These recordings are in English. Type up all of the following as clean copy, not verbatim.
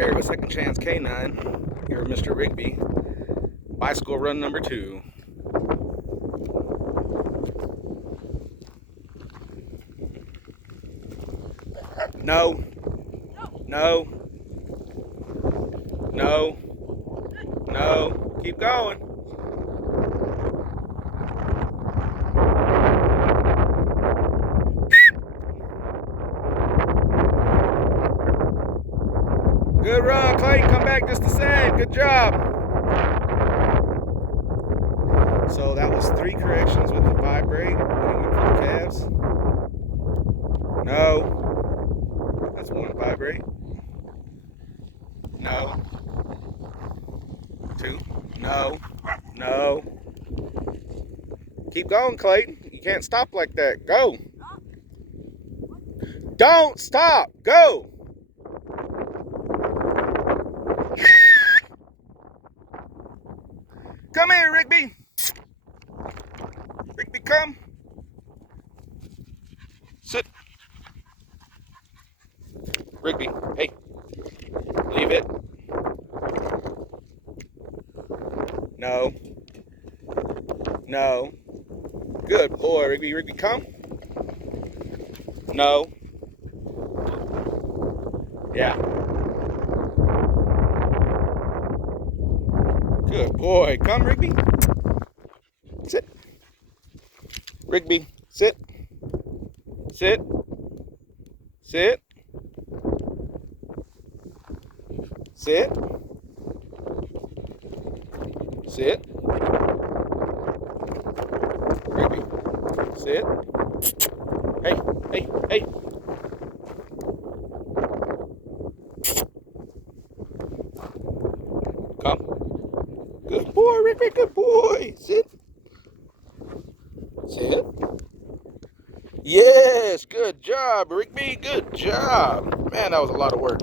Jerry with Second Chance K9. Here, Mr. Rigby. Bicycle run number 2. No. No. No. No. Keep going. Good run, Clayton. Come back just the same. Good job. So that was 3 corrections with the vibrate when he went for the calves. No. That's 1 vibrate. No. 2. No. No. Keep going, Clayton. You can't stop like that. Go. Don't stop. Go. Come here, Rigby. Rigby, come. Sit. Rigby, hey. Leave it. No. No. Good boy, Rigby. Rigby, come. No. Yeah. Good boy. Come, Rigby. Sit. Rigby, sit. Sit. Sit. Sit. Sit. Rigby, sit. Hey, hey, hey. Come. Good boy, Rigby, good boy. Sit. Sit. Yes, good job, Rigby. Good job. Man, that was a lot of work.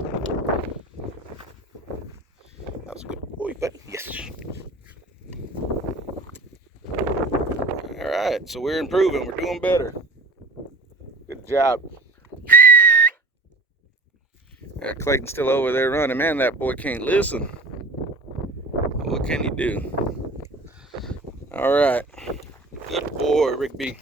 That was a good boy, buddy. Yes. All right, so we're improving. We're doing better. Good job. Yeah, Clayton's still over there running. Man, that boy can't listen. What can he do? All right. Good boy, Rigby.